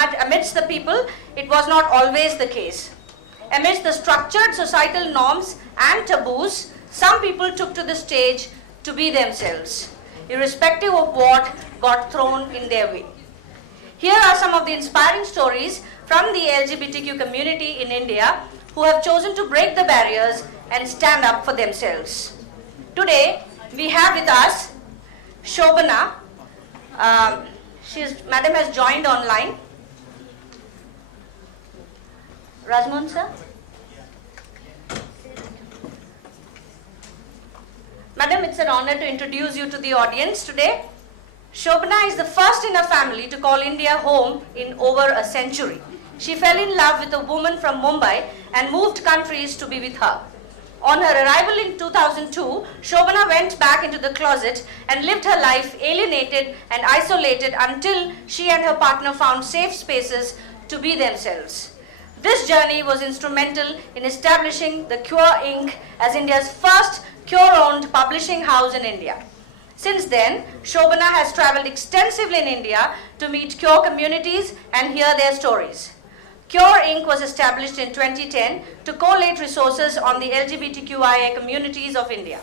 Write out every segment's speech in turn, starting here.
But amidst the people, it was not always the case. Amidst the structured societal norms and taboos, some people took to the stage to be themselves, irrespective of what got thrown in their way. Here are some of the inspiring stories from the LGBTQ community in India who have chosen to break the barriers and stand up for themselves. Today, we have with us Shobana. Madam has joined online. Rajmohan sir? Madam, it's an honor to introduce you to the audience today. Shobana is the first in her family to call India home in over a century. She fell in love with a woman from Mumbai and moved countries to be with her. On her arrival in 2002, Shobana went back into the closet and lived her life alienated and isolated until she and her partner found safe spaces to be themselves. This journey was instrumental in establishing the Cure Inc. as India's first Cure-owned publishing house in India. Since then, Shobana has traveled extensively in India to meet Cure communities and hear their stories. Cure Inc. was established in 2010 to collate resources on the LGBTQIA communities of India.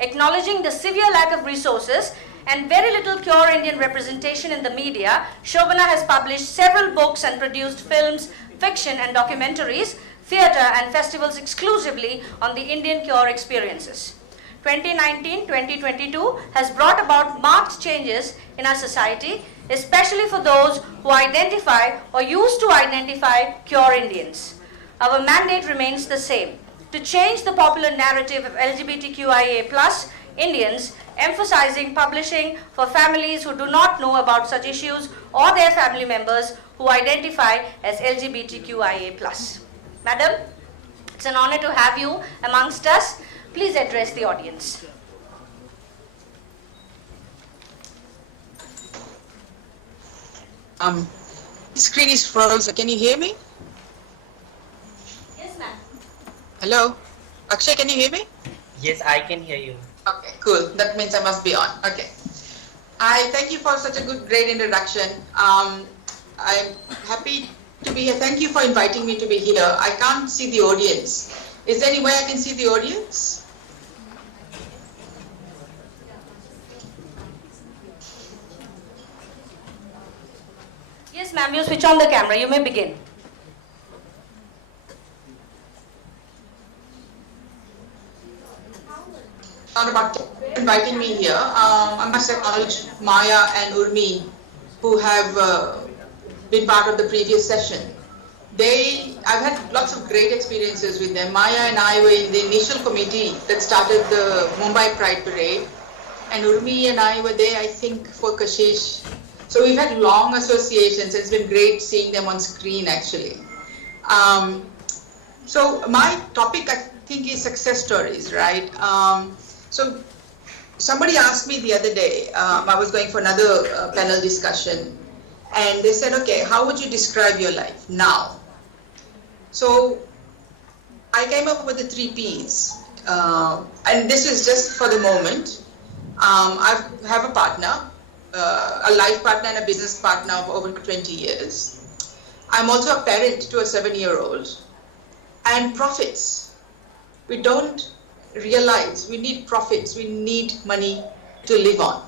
Acknowledging the severe lack of resources and very little Cure Indian representation in the media, Shobana has published several books and produced films, fiction and documentaries, theatre and festivals exclusively on the Indian Cure experiences. 2019-2022 has brought about marked changes in our society, especially for those who identify or used to identify Cure Indians. Our mandate remains the same, to change the popular narrative of LGBTQIA+ Indians, emphasizing publishing for families who do not know about such issues or their family members who identify as LGBTQIA+. Madam, it's an honor to have you amongst us. Please address the audience. The screen is frozen. Can you hear me? Yes, ma'am. Hello? Akshay, can you hear me? Yes, I can hear you. Okay, cool. That means I must be on. Okay. I thank you for such a great introduction. I'm happy to be here. Thank you for inviting me to be here. I can't see the audience. Is there any way I can see the audience? Yes, ma'am, you switch on the camera. You may begin. About inviting me here. I must acknowledge Maya and Urmi, who have been part of the previous session. I've had lots of great experiences with them. Maya and I were in the initial committee that started the Mumbai Pride Parade, and Urmi and I were there, I think, for Kashish. So we've had long associations. It's been great seeing them on screen, actually. So my topic, I think, is success stories, right? So somebody asked me the other day, I was going for another panel discussion, and they said, okay, how would you describe your life now? So I came up with the 3 Ps, and this is just for the moment. I have a partner, a life partner and a business partner of over 20 years. I'm also a parent to a 7-year-old. And profits. We don't realize we need profits, we need money to live on.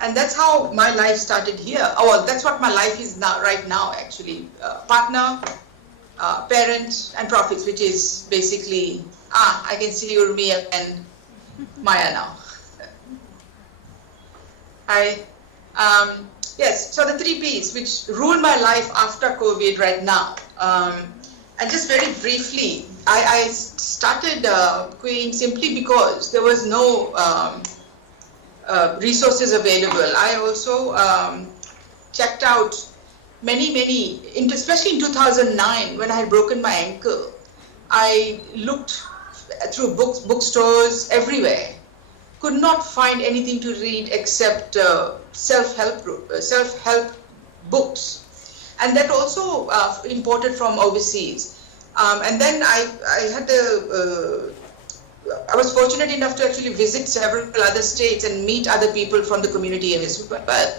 And that's how my life started here. Oh, well, that's what my life is now, right now, actually. Partner, parent, and profits, which is basically, I can see Urmi and Maya now. Yes, so the 3 Ps, which rule my life after COVID right now. And just very briefly, I started Queen simply because there was no resources available. I also checked out many, especially in 2009 when I had broken my ankle. I looked through bookstores everywhere, could not find anything to read except self-help books. And that also imported from overseas. And then I was fortunate enough to actually visit several other states and meet other people from the community as well.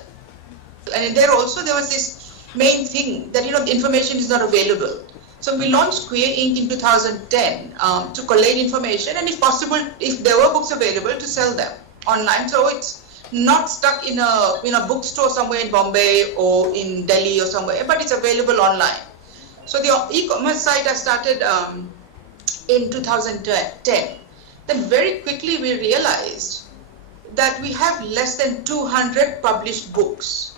And there was this main thing that, the information is not available. So we launched Queer Inc. in 2010 to collate information, and if possible, if there were books available, to sell them online. So it's not stuck in a bookstore somewhere in Bombay or in Delhi or somewhere, but it's available online. So the e-commerce site I started in 2010. Then very quickly we realized that we have less than 200 published books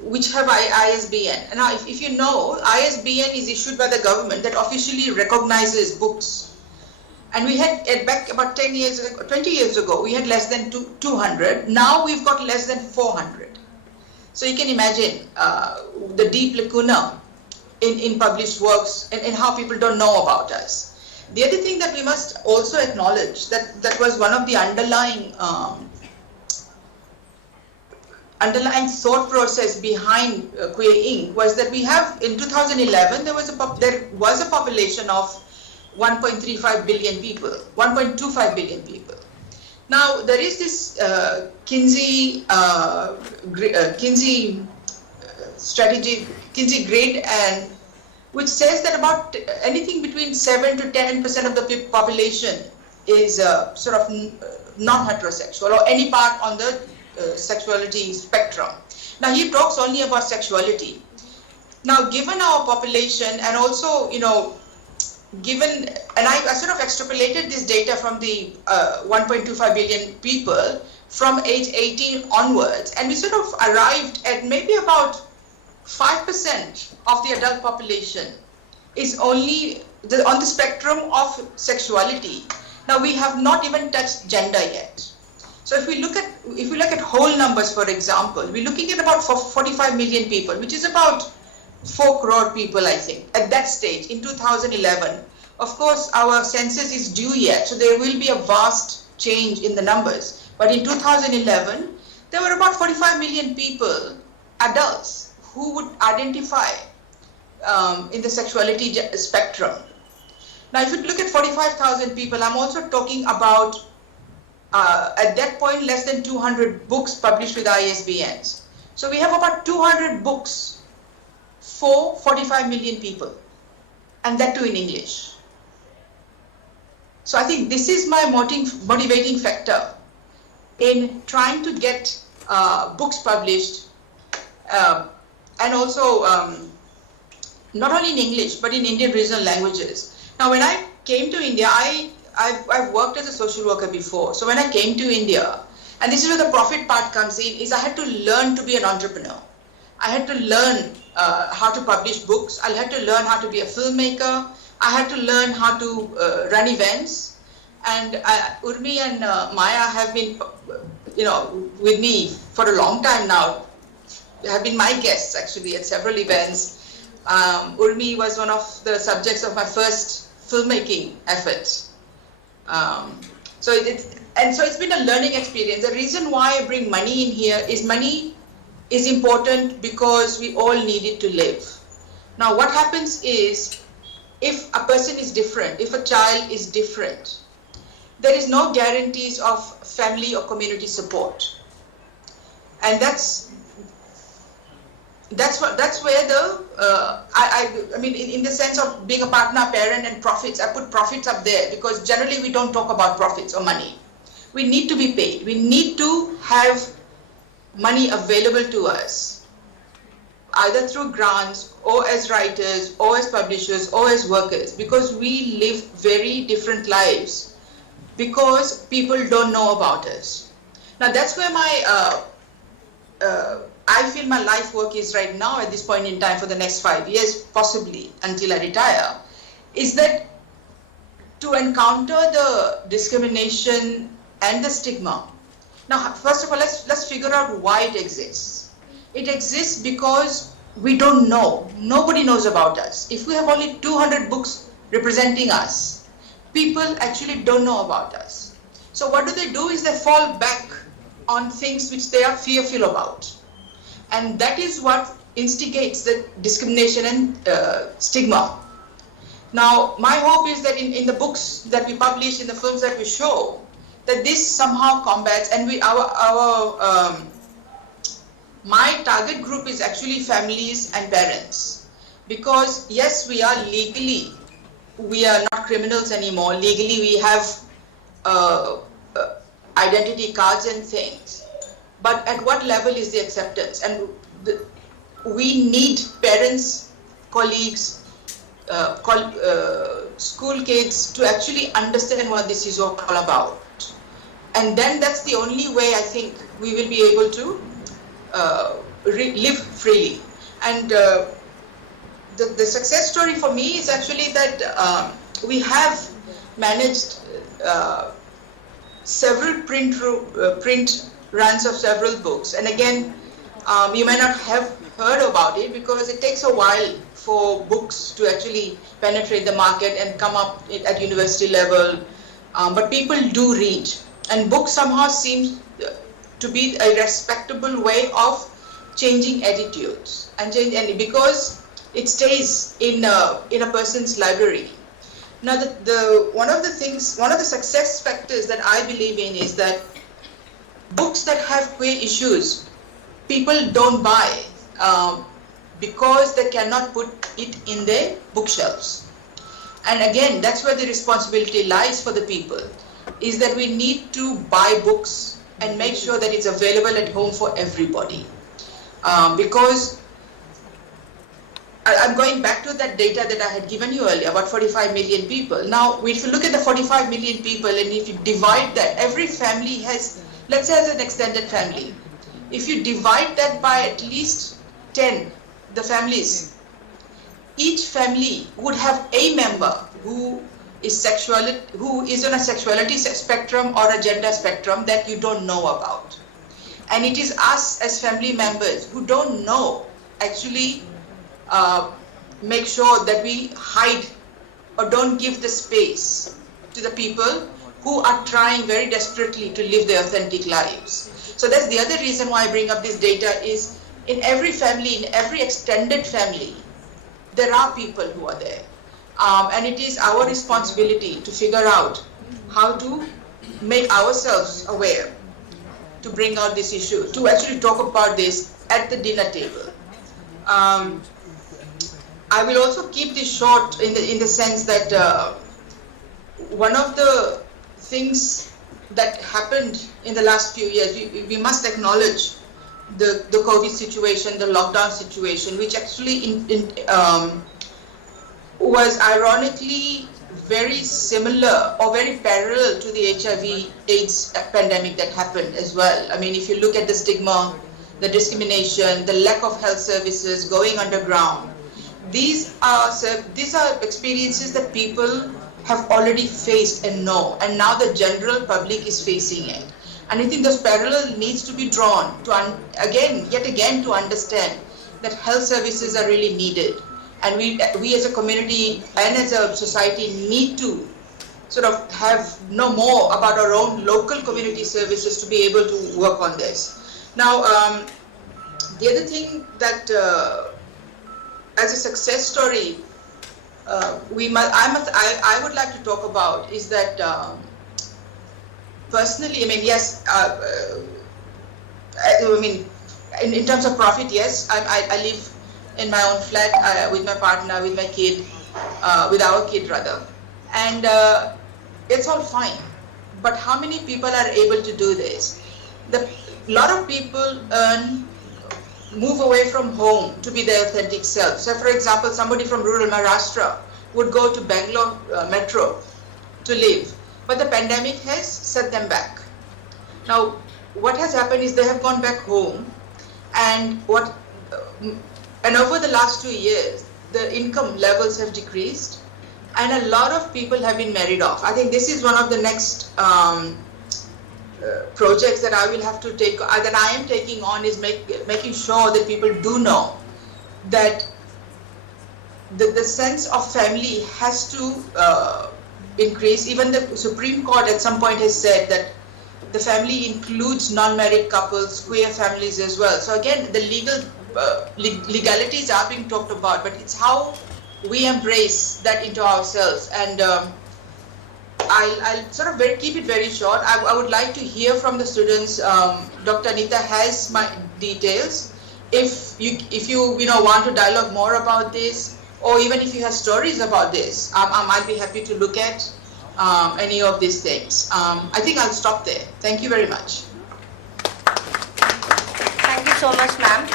which have ISBN. And now, if you know, ISBN is issued by the government that officially recognizes books. And we had, back about 20 years ago, we had less than 200. Now we've got less than 400. So you can imagine the deep lacuna in published works and how people don't know about us. The other thing that we must also acknowledge, that was one of the underlying thought process behind Queer Inc. was that we have, in 2011, there was a population of 1.35 billion people, 1.25 billion people. Now there is this Kinsey grid, and which says that about anything between 7 to 10% of the population is sort of non-heterosexual or any part on the sexuality spectrum. Now he talks only about sexuality. Now given our population, and also given, and I sort of extrapolated this data from the 1.25 billion people from age 18 onwards, and we sort of arrived at maybe about 5% of the adult population is only on the spectrum of sexuality. Now we have not even touched gender yet. So if we look at whole numbers, for example, we're looking at about 45 million people, which is about 4 crore people, I think, at that stage in 2011. Of course, our census is due yet, so there will be a vast change in the numbers. But in 2011, there were about 45 million people, adults, who would identify in the sexuality spectrum. Now, if you look at 45,000 people, I'm also talking about at that point, less than 200 books published with ISBNs. So we have about 200 books for 45 million people, and that too in English. So I think this is my motivating factor in trying to get books published, and also not only in English, but in Indian regional languages. Now, when I came to India, I've worked as a social worker before. So when I came to India, and this is where the profit part comes in, is I had to learn to be an entrepreneur. I had to learn how to publish books. I had to learn how to be a filmmaker. I had to learn how to run events. And Urmi and Maya have been, with me for a long time now, have been my guests actually at several events. Urmi was one of the subjects of my first filmmaking efforts. So it's been a learning experience. The reason why I bring money in here is money is important because we all need it to live. Now what happens is, if a person is different, if a child is different, there is no guarantees of family or community support. And that's where the I mean in the sense of being a partner, parent, and profits, I put profits up there because generally we don't talk about profits or money. We need to be paid. We need to have money available to us, either through grants or as writers or as publishers or as workers, because we live very different lives because people don't know about us. Now that's where my I feel my life work is right now at this point in time for the next 5 years, possibly until I retire, is that to encounter the discrimination and the stigma. Now, first of all, let's figure out why it exists. It exists because we don't know. Nobody knows about us. If we have only 200 books representing us, people actually don't know about us. So what do is they fall back on things which they are fearful about. And that is what instigates the discrimination and stigma. Now, my hope is that in the books that we publish, in the films that we show, that this somehow combats, and my target group is actually families and parents, because yes, we are not criminals anymore. Legally, we have identity cards and things. But at what level is the acceptance? And we need parents, colleagues, school kids to actually understand what this is all about. And then that's the only way I think we will be able to live freely. And the success story for me is actually that we have managed several print runs of several books. And again, you may not have heard about it because it takes a while for books to actually penetrate the market and come up at university level. But people do read, and books somehow seem to be a respectable way of changing attitudes and because it stays in a person's library. Now, one of the success factors that I believe in is that books that have queer issues, people don't buy because they cannot put it in their bookshelves. And again, that's where the responsibility lies for the people, is that we need to buy books and make sure that it's available at home for everybody. Because I'm going back to that data that I had given you earlier, about 45 million people. Now, if you look at the 45 million people and if you divide that, every family has, let's say as an extended family, if you divide that by at least 10, the families, each family would have a member who is on a sexuality spectrum or a gender spectrum that you don't know about. And it is us as family members who don't know, actually make sure that we hide or don't give the space to the people who are trying very desperately to live their authentic lives. So that's the other reason why I bring up this data is in every family, in every extended family, there are people who are there. And it is our responsibility to figure out how to make ourselves aware, to bring out this issue, to actually talk about this at the dinner table. I will also keep this short in the sense that one of the things that happened in the last few years, we must acknowledge the COVID situation, the lockdown situation, which actually was ironically very similar or very parallel to the HIV/AIDS pandemic that happened as well. I mean, if you look at the stigma, the discrimination, the lack of health services, going underground, these are experiences that people have already faced and know, and now the general public is facing it. And I think those parallels needs to be drawn to yet again to understand that health services are really needed. And we as a community and as a society need to sort of know more about our own local community services to be able to work on this. Now, the other thing that as a success story, I would like to talk about is that personally, I mean, yes, I mean, in terms of profit, yes, I live in my own flat with my partner, with my kid, with our kid rather, and it's all fine. But how many people are able to do this? A lot of people move away from home to be their authentic self. So, for example, somebody from rural Maharashtra would go to Bangalore metro to live, but the pandemic has set them back. Now, what has happened is they have gone back home, and over the last 2 years, the income levels have decreased, and a lot of people have been married off. I think this is one of the next projects that I will have to take, that I am taking on, is making sure that people do know that the sense of family has to increase. Even the Supreme Court at some point has said that the family includes non-married couples, queer families as well. So again, the legalities are being talked about, but it's how we embrace that into ourselves. And I'll sort of keep it very short. I would like to hear from the students. Dr. Anita has my details. If you want to dialogue more about this, or even if you have stories about this, I might be happy to look at any of these things. I think I'll stop there. Thank you very much. Thank you so much, ma'am.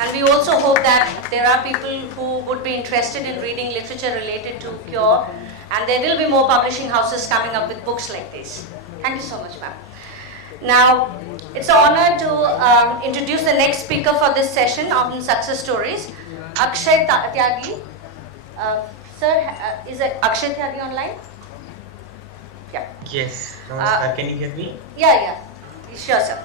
And we also hope that there are people who would be interested in reading literature related to cure, and there will be more publishing houses coming up with books like this. Thank you so much, ma'am. Now, it's an honor to introduce the next speaker for this session on success stories, Akshay Tyagi. Sir, is Akshay Tyagi online? Yeah. Yes. Can you hear me? Yeah. Sure, sir.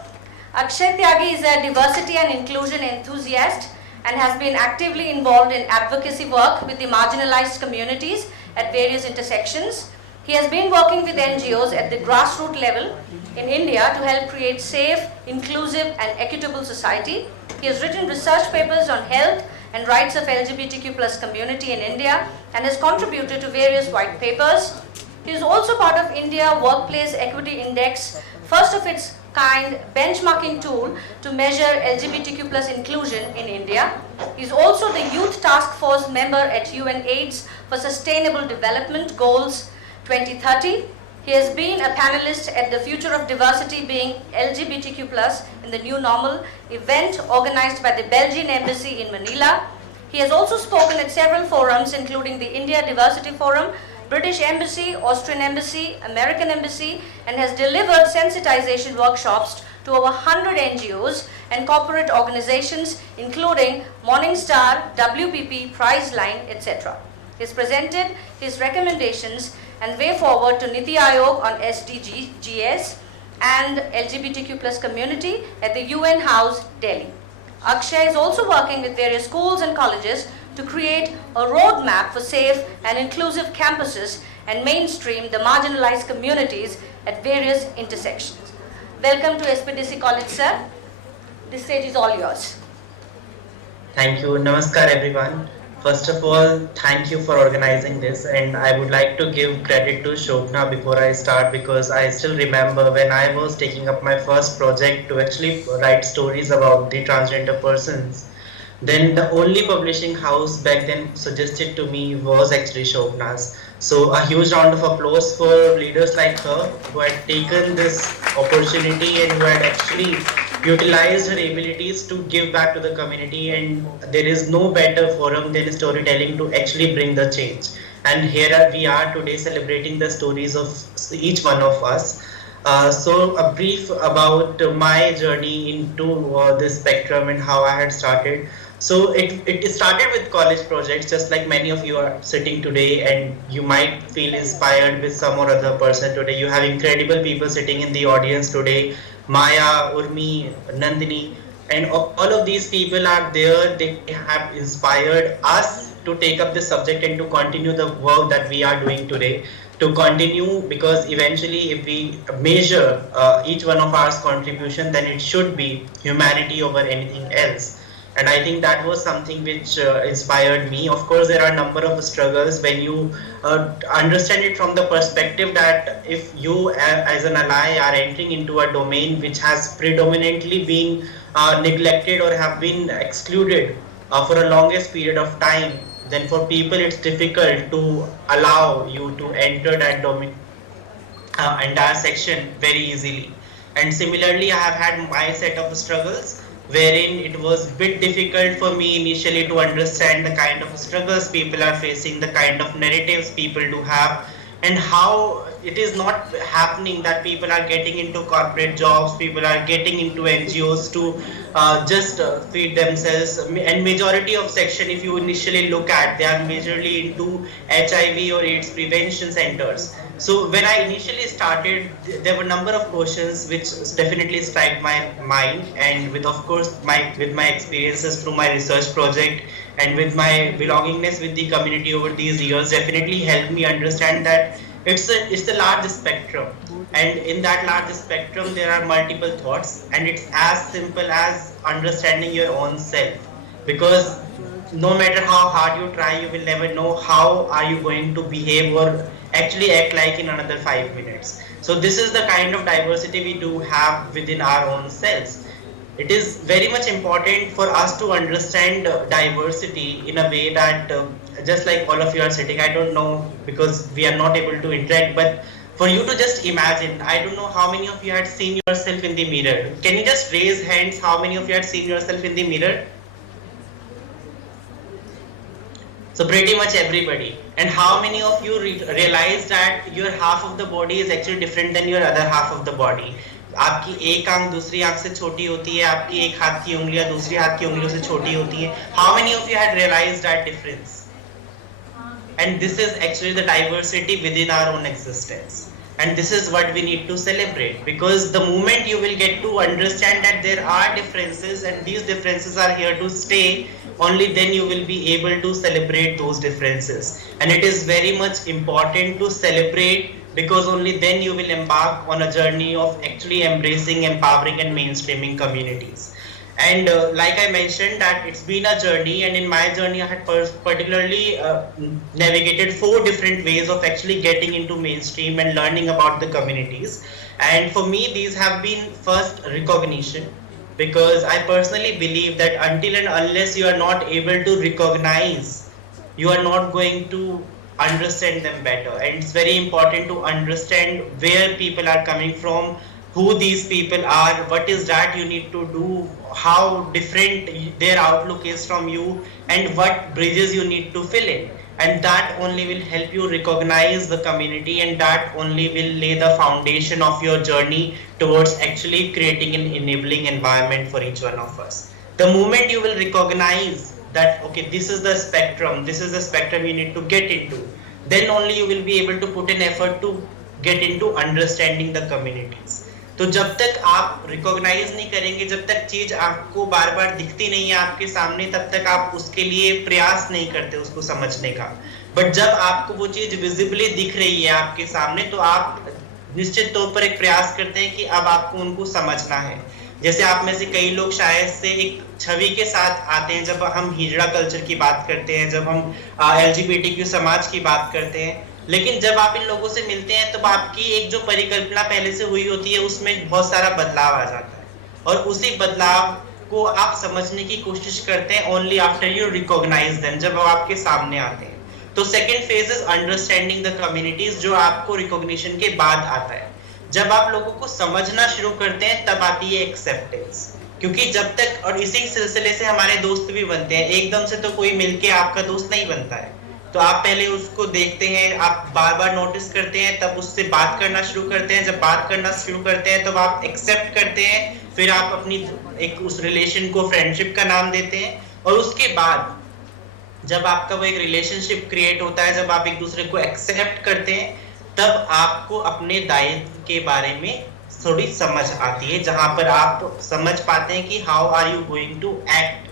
Akshay Tyagi is a diversity and inclusion enthusiast and has been actively involved in advocacy work with the marginalized communities at various intersections. He has been working with NGOs at the grassroots level in India to help create safe, inclusive and equitable society. He has written research papers on health and rights of LGBTQ plus community in India and has contributed to various white papers. He is also part of India Workplace Equity Index, first of its kind benchmarking tool to measure LGBTQ plus inclusion in India. He is also the Youth Task Force member at UNAIDS for Sustainable Development Goals 2030. He has been a panelist at the Future of Diversity Being LGBTQ plus in the New Normal event organized by the Belgian Embassy in Manila. He has also spoken at several forums including the India Diversity Forum, British Embassy, Austrian Embassy, American Embassy, and has delivered sensitization workshops to over 100 NGOs and corporate organizations including Morningstar, WPP, Priceline, etc. He has presented his recommendations and way forward to Niti Aayog on SDGs and LGBTQ plus community at the UN House, Delhi. Akshay is also working with various schools and colleges to create a roadmap for safe and inclusive campuses and mainstream the marginalized communities at various intersections. Welcome to SPDC College, sir. This stage is all yours. Thank you. Namaskar, everyone. First of all, thank you for organizing this, and I would like to give credit to Shobna before I start, because I still remember when I was taking up my first project to actually write stories about the transgender persons. Then the only publishing house back then suggested to me was actually Shobna's. So a huge round of applause for leaders like her who had taken this opportunity and who had actually utilized her abilities to give back to the community. And there is no better forum than storytelling to actually bring the change. And here we are today celebrating the stories of each one of us. So a brief about my journey into this spectrum and how I had started. So it started with college projects, just like many of you are sitting today, and you might feel inspired with some or other person today. You have incredible people sitting in the audience today, Maya, Urmi, Nandini, and all of these people are there. They have inspired us to take up this subject and to continue the work that we are doing today. To continue, because eventually if we measure each one of our contribution, then it should be humanity over anything else. And I think that was something which inspired me. Of course, there are a number of struggles when you understand it from the perspective that if you as an ally are entering into a domain which has predominantly been neglected or have been excluded for a longest period of time, then for people it's difficult to allow you to enter that domain, entire section very easily. And similarly, I have had my set of struggles wherein it was a bit difficult for me initially to understand the kind of struggles people are facing, the kind of narratives people do have, and how it is not happening that people are getting into corporate jobs, people are getting into NGOs to just feed themselves. And majority of section, if you initially look at, they are majorly into HIV or AIDS prevention centers. So when I initially started, there were a number of questions which definitely struck my mind, and with of course with my experiences through my research project and with my belongingness with the community over these years, definitely helped me understand that it's a large spectrum, and in that large spectrum there are multiple thoughts, and it's as simple as understanding your own self, because no matter how hard you try, you will never know how are you going to behave or actually act like in another 5 minutes. So this is the kind of diversity we do have within our own selves. It is very much important for us to understand diversity in a way that just like all of you are sitting, I don't know because we are not able to interact, but for you to just imagine, I don't know how many of you had seen yourself in the mirror. Can you just raise hands how many of you had seen yourself in the mirror? So pretty much everybody. And how many of you realize that your half of the body is actually different than your other half of the body? आपकी एक आंख दूसरी आंख से छोटी होती है, आपकी एक हाथ की उंगलियां दूसरी हाथ की उंगलियों से छोटी होती है. How many of you had realized that difference? And this is actually the diversity within our own existence. And this is what we need to celebrate, because the moment you will get to understand that there are differences and these differences are here to stay, only then you will be able to celebrate those differences. And it is very much important to celebrate, because only then you will embark on a journey of actually embracing, empowering and mainstreaming communities. And like I mentioned that it's been a journey, and in my journey I had particularly navigated 4 different ways of actually getting into mainstream and learning about the communities. And for me these have been first recognition, because I personally believe that until and unless you are not able to recognize, you are not going to understand them better. And it's very important to understand where people are coming from, who these people are, what is that you need to do, how different their outlook is from you, and what bridges you need to fill in. And that only will help you recognize the community, and that only will lay the foundation of your journey towards actually creating an enabling environment for each one of us. The moment you will recognize that, okay, this is the spectrum you need to get into, then only you will be able to put an effort to get into understanding the communities. तो जब तक आप recognise नहीं करेंगे, जब तक चीज आपको बार बार दिखती नहीं है आपके सामने, तब तक आप उसके लिए प्रयास नहीं करते उसको समझने का. बट जब आपको वो चीज विजिबली दिख रही है आपके सामने, तो आप निश्चित तौर पर एक प्रयास करते हैं कि अब आपको उनको समझना है. जैसे आप में से कई लोग शायद से एक छवि के साथ आते हैं जब हम हिजड़ा कल्चर की बात करते हैं, जब हम LGBTQ समाज की बात करते हैं, लेकिन जब आप इन लोगों से मिलते हैं तो आपकी एक जो परिकल्पना पहले से हुई होती है उसमें बहुत सारा बदलाव आ जाता है, और उसी बदलाव को आप समझने की कोशिश करते हैं only after you recognise them, जब वो आपके सामने आते हैं. तो second phase is understanding the communities, जो आपको रिकॉग्निशन के बाद आता है. जब आप लोगों को समझना शुरू करते हैं तब आती है एक्सेप्टेंस, क्योंकि जब तक, और इसी सिलसिले से हमारे दोस्त भी बनते हैं, एकदम से तो कोई मिलके आपका दोस्त नहीं बनता है. तो आप पहले उसको देखते हैं, आप बार बार नोटिस करते हैं, तब उससे बात करना शुरू करते हैं. जब बात करना शुरू करते हैं तब आप एक्सेप्ट करते हैं, फिर आप अपनी एक उस रिलेशन को फ्रेंडशिप का नाम देते हैं, और उसके बाद जब आपका वो एक रिलेशनशिप क्रिएट होता है, जब आप एक दूसरे को एक्सेप्ट करते हैं, तब आपको अपने दायित्व के बारे में थोड़ी समझ आती है, जहां पर आप समझ पाते हैं कि how are you going to act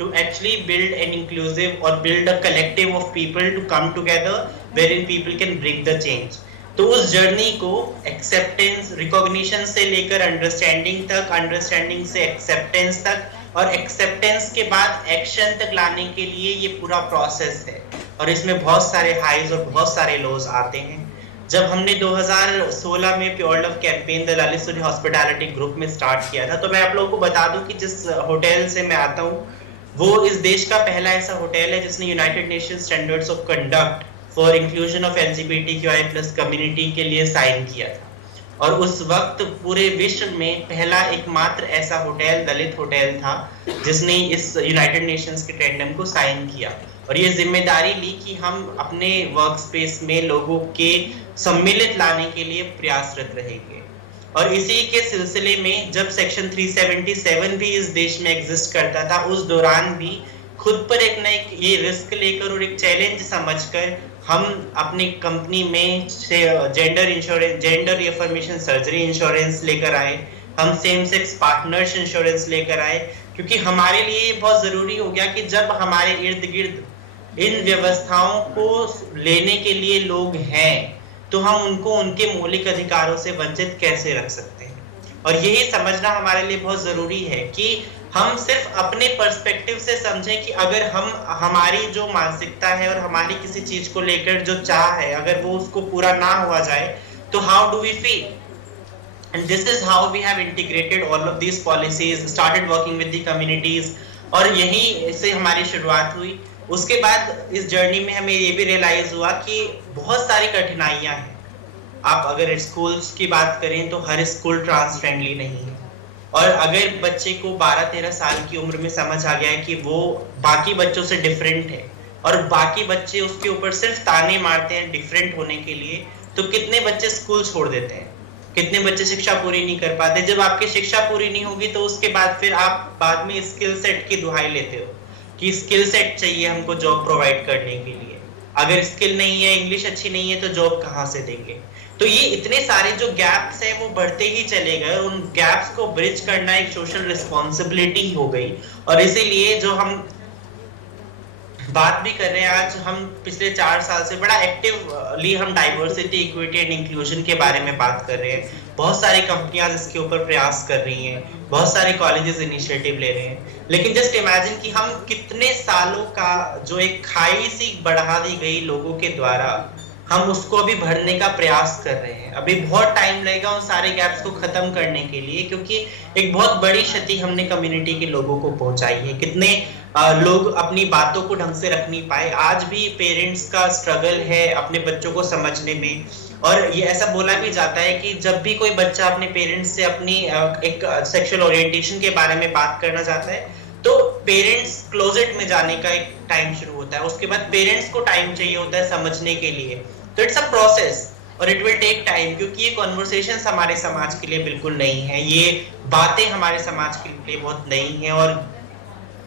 to actually build an inclusive or build a collective of people to come together wherein people can bring the change. तो उस जर्नी को एक्सेप्टेंस, रिकॉग्निशन से लेकर अंडरस्टैंडिंग तक, अंडरस्टैंडिंग से acceptance तक, और acceptance के बाद एक्शन तक लाने के लिए ये पूरा प्रोसेस है, और इसमें बहुत सारे हाइज और बहुत सारे लोज आते हैं. जब हमने 2016 में pure love campaign the Lalit hospitality group में स्टार्ट किया था, तो मैं आप लोगों को बता दूं कि जिस होटल से मैं आता हूँ वो इस देश का पहला ऐसा होटल है जिसने United nation standards of conduct for inclusion of LGBTQI+ community के लिए साइन किया था. और उस वक्त पूरे विश्व में पहला एकमात्र ऐसा होटल, दलित होटल था, जिसने इस यूनाइटेड नेशंस के टेंडम को साइन किया, और ये जिम्मेदारी ली कि हम अपने वर्क स्पेस में लोगों के सम्मिलित लाने के लिए प्रयासरत रहेंगे. और इसी के सिलसिले में जब सेक्शन 377 भी इस देश में एग्जिस्ट करता था, उस दौरान भी खुद पर एक न एक ये रिस्क लेकर और एक चैलेंज समझकर हम अपनी कंपनी में gender insurance, gender reaffirmation surgery insurance लेकर आए, हम सेम सेक्स पार्टनर्स इंश्योरेंस लेकर आए, क्योंकि हमारे लिए ये बहुत जरूरी हो गया कि जब हमारे इर्द गिर्द इन व्यवस्थाओं को लेने के लिए लोग हैं, तो हम उनको उनके मौलिक अधिकारों से वंचित कैसे रख सकते हैं. और यही समझना हमारे लिए बहुत जरूरी है कि हम सिर्फ अपने पर्सपेक्टिव से समझें कि अगर हम हमारी जो मानसिकता है और हमारी किसी चीज को लेकर जो चाह है अगर वो उसको पूरा ना हुआ जाए तो how do we feel. And this is how we have integrated all of these policies, started working with the communities, और यहीं से हमारी शुरुआत हुई. उसके बाद इस जर्नी में हमें ये भी रियलाइज हुआ कि बहुत सारी कठिनाइयां हैं. आप अगर स्कूल्स की बात करें तो हर स्कूल ट्रांस फ्रेंडली नहीं है, और अगर बच्चे को 12-13 साल की उम्र में समझ आ गया है कि वो बाकी बच्चों से डिफरेंट है और बाकी बच्चे उसके ऊपर सिर्फ ताने मारते हैं डिफरेंट होने के लिए, तो कितने बच्चे स्कूल छोड़ देते हैं, कितने बच्चे शिक्षा पूरी नहीं कर पाते. जब आपकी शिक्षा पूरी नहीं होगी तो उसके बाद फिर आप बाद में स्किल सेट की दुहाई लेते हो कि स्किल सेट चाहिए हमको जॉब प्रोवाइड करने के लिए. अगर स्किल नहीं है, इंग्लिश अच्छी नहीं है तो जॉब कहाँ से देंगे. तो ये इतने सारे जो गैप्स हैं वो बढ़ते ही चले गए. उन गैप्स को ब्रिज करना एक सोशल रिस्पॉन्सिबिलिटी हो गई, और इसीलिए जो हम बात भी कर रहे हैं आज, हम पिछले 4 साल से बड़ा एक्टिवली हम डाइवर्सिटी, इक्विटी एंड इंक्लूजन के बारे में बात कर रहे हैं. बहुत सारी कंपनियां इसके ऊपर प्रयास कर रही हैं, बहुत सारे कॉलेजेस इनिशिएटिव ले रहे हैं. लेकिन जस्ट इमेजिन कि हम कितने सालों का जो एक खाई सी बढ़ा दी गई लोगों के द्वारा, हम उसको अभी भरने का प्रयास कर रहे हैं. अभी बहुत टाइम लगेगा उन सारे गैप्स को खत्म करने के लिए, क्योंकि एक बहुत बड़ी क्षति हमने कम्युनिटी के लोगों को पहुंचाई है. कितने लोग अपनी बातों को ढंग से रख नहीं पाए. आज भी पेरेंट्स का स्ट्रगल है अपने बच्चों को समझने में, और ये ऐसा बोला भी जाता है कि जब भी कोई बच्चा अपने पेरेंट्स से अपनी एक सेक्सुअल ओरिएंटेशन के बारे में बात करना चाहता है तो पेरेंट्स क्लोजेट में जाने का एक टाइम शुरू होता है. उसके बाद पेरेंट्स को टाइम चाहिए होता है समझने के लिए. तो इट्स अ प्रोसेस और इट विल टेक टाइम, क्योंकि ये कॉन्वर्सेशंस हमारे समाज के लिए बिल्कुल नहीं है, ये बातें हमारे समाज के लिए बहुत नई हैं, और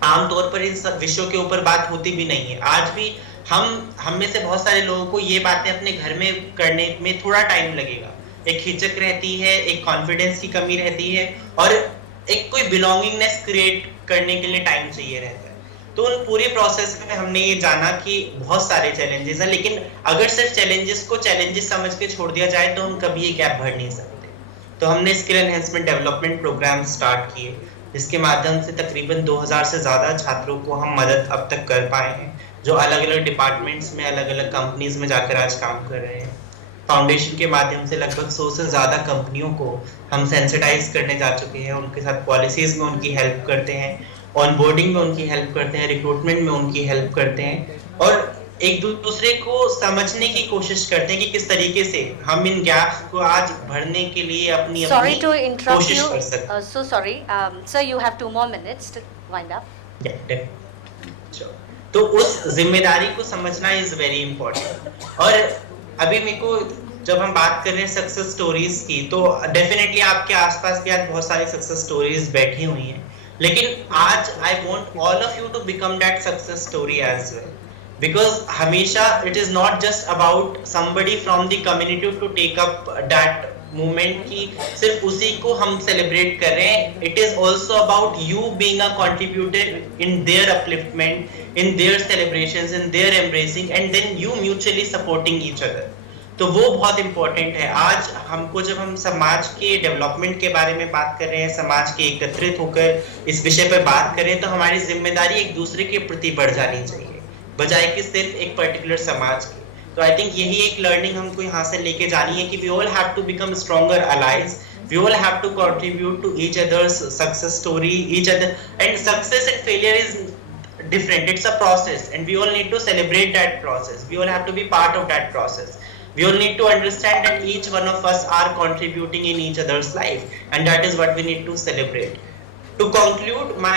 आमतौर पर इन सब विषयों के ऊपर बात होती भी नहीं है. आज भी हम में से बहुत सारे लोगों को ये बातें अपने घर में करने में थोड़ा टाइम लगेगा. एक हिचक रहती है, एक कॉन्फिडेंस की कमी रहती है, और एक कोई बिलोंगिंगनेस क्रिएट करने के लिए टाइम चाहिए रहता है. तो उन पूरे प्रोसेस में हमने ये जाना कि बहुत सारे चैलेंजेस हैं, लेकिन अगर सिर्फ चैलेंजेस को चैलेंजेस समझ के छोड़ दिया जाए तो हम कभी ये गैप भर नहीं सकते. तो हमने skill enhancement development programme start किए, जिसके माध्यम से तकरीबन 2000 से ज्यादा छात्रों को हम मदद अब तक कर पाए हैं, जो अलग अलग डिपार्टमेंट्स में, अलग अलग कंपनीज में जाकर आज काम कर रहे हैं. फाउंडेशन के माध्यम से लगभग 100 से ज्यादा कंपनियों को हम सेंसिटाइज करने जा चुके हैं. उनके साथ पॉलिसीज में उनकी हेल्प करते हैं, ऑनबोर्डिंग में उनकी हेल्प करते हैं, रिक्रूटमेंट में उनकी हेल्प करते हैं, और एक दूसरे को समझने की कोशिश करते हैं कि किस तरीके से हम इन गैप्स को आज भरने के लिए अपनी कोशिश कर सकते हैं. So sorry, sir, you have 2 more minutes to wind up. तो उस जिम्मेदारी को समझना इज वेरी इम्पोर्टेंट. और अभी मेरे को जब हम बात कर रहे हैं सक्सेस स्टोरीज की, तो डेफिनेटली आपके आसपास भी आज बहुत सारी सक्सेस स्टोरीज बैठी हुई हैं, लेकिन आज I want all of you to become that success story as well, because हमेशा it is not just about somebody from the community to take up that movement की सिर्फ उसी को हम celebrate कर रहे हैं. It is also about you being a contributor in their upliftment, in their celebrations, in their embracing, and then you mutually supporting each other. तो वो बहुत important है. आज हमको जब हम समाज के डेवलपमेंट के बारे में बात कर रहे हैं, समाज के एकत्रित होकर इस विषय पर बात कर रहे हैं, तो हमारी जिम्मेदारी एक दूसरे के प्रति बढ़ जानी चाहिए, बजाय कि सिर्फ एक पर्टिकुलर समाज की. तो आई थिंक यही एक लर्निंग हमको यहाँ से लेके जानी है कि we all have to become stronger allies, we all have to contribute to each others success story, each other, and success and failure is different. It's a process, and we all need to celebrate that process. We all have to be part of that process. We all need to understand that each one of us are contributing in each other's life, and that is what we need to celebrate. To conclude my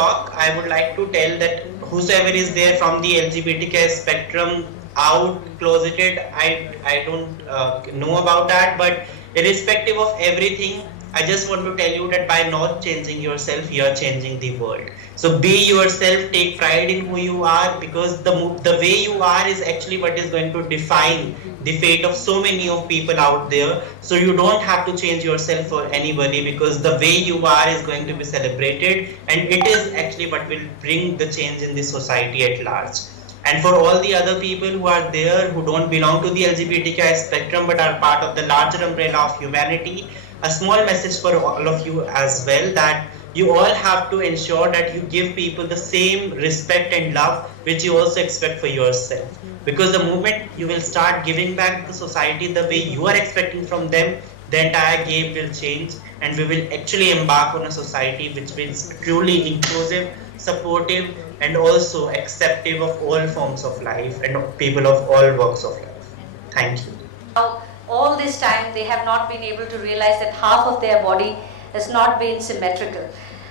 talk, I would like to tell that whosoever is there from the LGBTQ spectrum, out, closeted, I don't know about that, but irrespective of everything, I just want to tell you that by not changing yourself, you are changing the world. So be yourself, take pride in who you are, because the way you are is actually what is going to define the fate of so many of people out there. So you don't have to change yourself for anybody, because the way you are is going to be celebrated, and it is actually what will bring the change in the society at large. And for all the other people who are there who don't belong to the LGBTQI spectrum but are part of the larger umbrella of humanity, a small message for all of you as well, that you all have to ensure that you give people the same respect and love which you also expect for yourself. Because the moment you will start giving back to society the way you are expecting from them, the entire game will change, and we will actually embark on a society which is truly inclusive, supportive, and also accepting of all forms of life and of people of all walks of life. Thank you. Now, all this time they have not been able to realize that half of their body has not been symmetrical.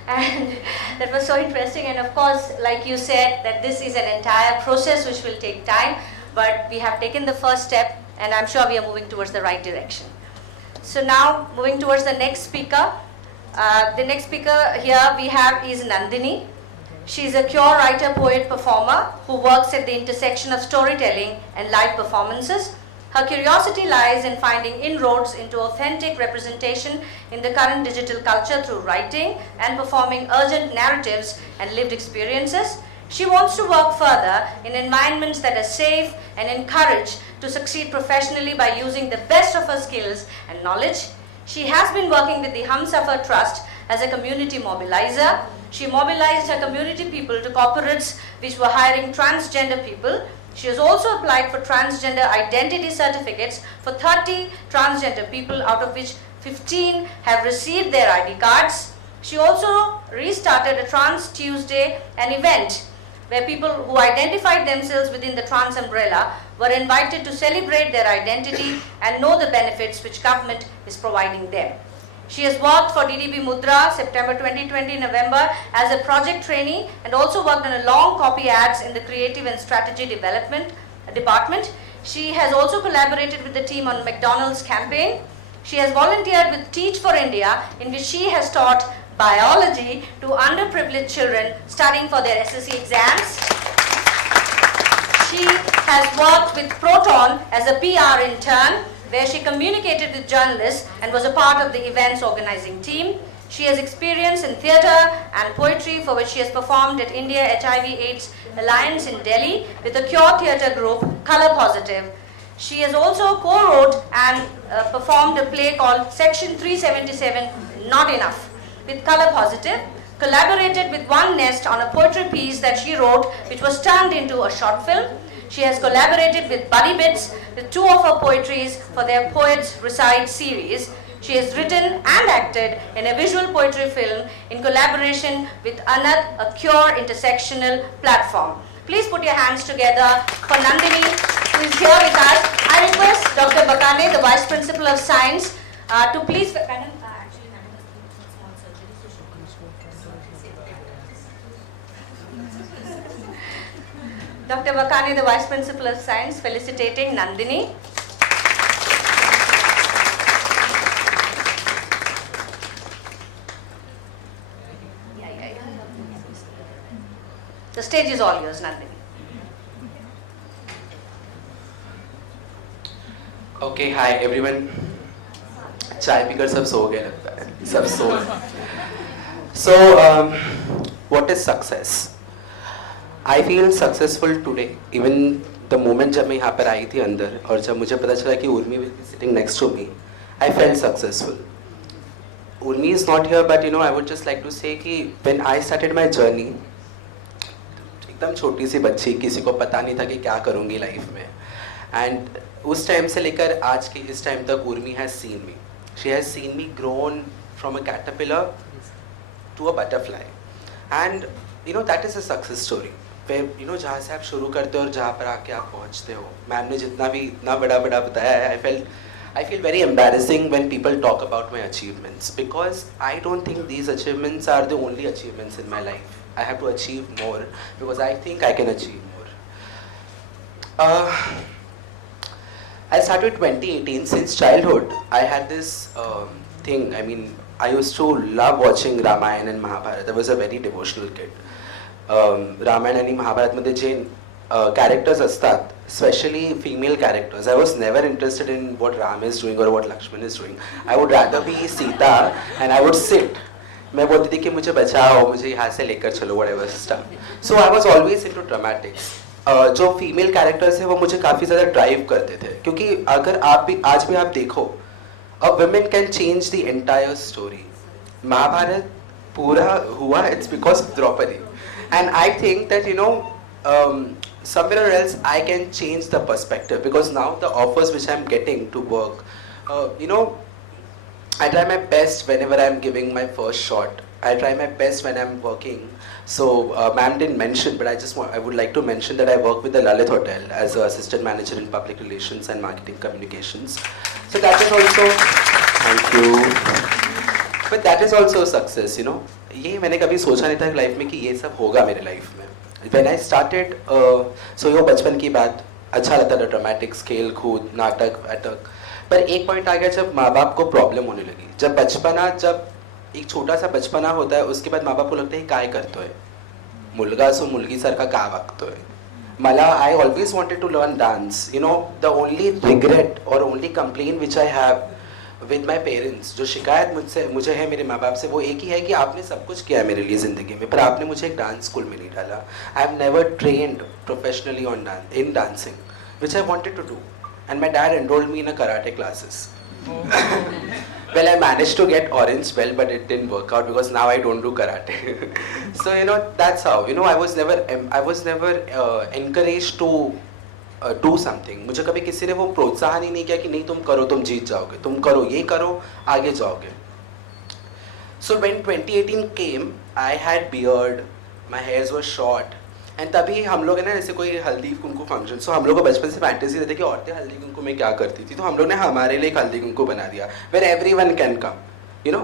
And that was so interesting. And of course, like you said, that this is an entire process which will take time, but we have taken the first step, and I'm sure we are moving towards the right direction. So now, moving towards the next speaker. The next speaker here we have is Nandini. She is a cure writer, poet, performer who works at the intersection of storytelling and live performances. Her curiosity lies in finding inroads into authentic representation in the current digital culture through writing and performing urgent narratives and lived experiences. She wants to work further in environments that are safe and encourage to succeed professionally by using the best of her skills and knowledge. She has been working with the Humsafar Trust as a community mobilizer. She mobilized her community people to corporates which were hiring transgender people. She has also applied for transgender identity certificates for 30 transgender people, out of which 15 have received their ID cards. She also restarted a Trans Tuesday, an event where people who identified themselves within the trans umbrella were invited to celebrate their identity and know the benefits which government is providing them. She has worked for DDB Mudra September 2020 November as a project trainee, and also worked on a long copy ads in the creative and strategy development department. She has also collaborated with the team on McDonald's campaign. She has volunteered with Teach for India, in which she has taught biology to underprivileged children studying for their SSC exams. She has worked with Proton as a PR intern, where she communicated with journalists and was a part of the event's organizing team. She has experience in theatre and poetry, for which she has performed at India HIV/AIDS Alliance in Delhi with a Cure theatre group, Color Positive. She has also co-wrote and performed a play called Section 377, Not Enough, with Color Positive, collaborated with One Nest on a poetry piece that she wrote, which was turned into a short film. She has collaborated with Buddy Bits with 2 of her poetries for their Poets Recite series. She has written and acted in a visual poetry film in collaboration with Anat, a Cure intersectional platform. Please put your hands together for Nandini, who is here with us. I request Dr. Bakane, the Vice Principal of Science, to please... Dr. Bakane, the Vice Principal of Science, felicitating Nandini. The stage is all yours, Nandini. Okay, hi everyone. चाय पीकर सब सो गए लगता है, सब सो गए. So, what is success? I feel successful today. Even the moment जब मैं यहाँ पर आई थी अंदर, और जब मुझे पता चला कि Urmi will be sitting next to me, I felt successful. Urmi is not here, but I would just like to say कि when I started my journey, एकदम छोटी सी बच्ची, किसी को पता नहीं था कि क्या करूँगी लाइफ में, and उस टाइम से लेकर आज के इस टाइम तक Urmi has seen me. She has seen me grown from a caterpillar to a butterfly, and that is a success story. where जहाँ से आप शुरू करते हो और जहाँ पर आके आप पहुँचते हो. मैम ने जितना भी इतना बड़ा बताया है, I feel very embarrassing when people talk about my achievements, because I don't think these achievements are the only achievements in my life. I have to achieve more because I think I can achieve more. I started 2018. Since childhood, I had this thing. I mean, I used to love watching Ramayana and Mahabharata. I was a very devotional kid. Ramayana and Mahabharata मध्ये जे characters असतात, especially female characters, I was never interested in what Ram is doing or what Lakshman is doing. I would rather be Sita and I would sit. मैं बोलती थी कि मुझे बचाओ, मुझे यहाँ से लेकर चलो, whatever stuff. So I was always into dramatics. जो फीमेल कैरेक्टर्स है वो मुझे काफ़ी ज़्यादा ड्राइव करते थे, क्योंकि अगर आप भी आज भी आप देखो, A woman can change the entire story. Mahabharat pura hua, it's because of Draupadi. And I think that, somewhere else I can change the perspective, because now the offers which I'm getting to work, I try my best whenever I'm giving my first shot. I try my best when I'm working. So, ma'am didn't mention, but I would like to mention that I work with the Lalit Hotel as an assistant manager in public relations and marketing communications. So that is also, thank you. But that is also a success, ये मैंने कभी सोचा नहीं था life में कि ये सब होगा मेरे लाइफ में. When I started, so ये बचपन की बात, अच्छा लगता था ड्रामेटिक्स, खेल कूद, नाटक वाटक. पर एक पॉइंट आ गया जब माँ बाप को प्रॉब्लम होने लगी. जब एक छोटा सा बचपना होता है, उसके बाद माँ बाप को लगता है काय करतोय मुलगा सो मुलगी सारखा का वागतोय. मला I always wanted to learn dance. The only regret or only complaint which I have with my parents, जो शिकायत मुझे है मेरे माँ बाप से, वो एक ही है कि आपने सब कुछ किया है मेरे लिए ज़िंदगी में, पर आपने मुझे एक डांस स्कूल में नहीं डाला. I have never trained professionally in dancing, which I wanted to do. And my dad enrolled me in a karate classes. Well, I managed to get orange belt, but it didn't work out because now I don't do karate. So that's how. I was never encouraged to do something. मुझे कभी किसी ने वो प्रोत्साहन ही नहीं किया कि नहीं तुम करो, तुम जीत जाओगे, तुम करो, ये करो, आगे जाओगे. So when 2018 came, I had beard, my hairs were short. And तभी हम लोग है ना, जैसे कोई हल्दी कुंकू फंक्शन, सो हम लोग को बचपन से फैंटेसी रहती कि औरतें हल्दी कुंकू में क्या करती थी, तो हम लोग ने हमारे लिए एक हल्दी कुंकू बना दिया वेर एवरीवन कैन कम.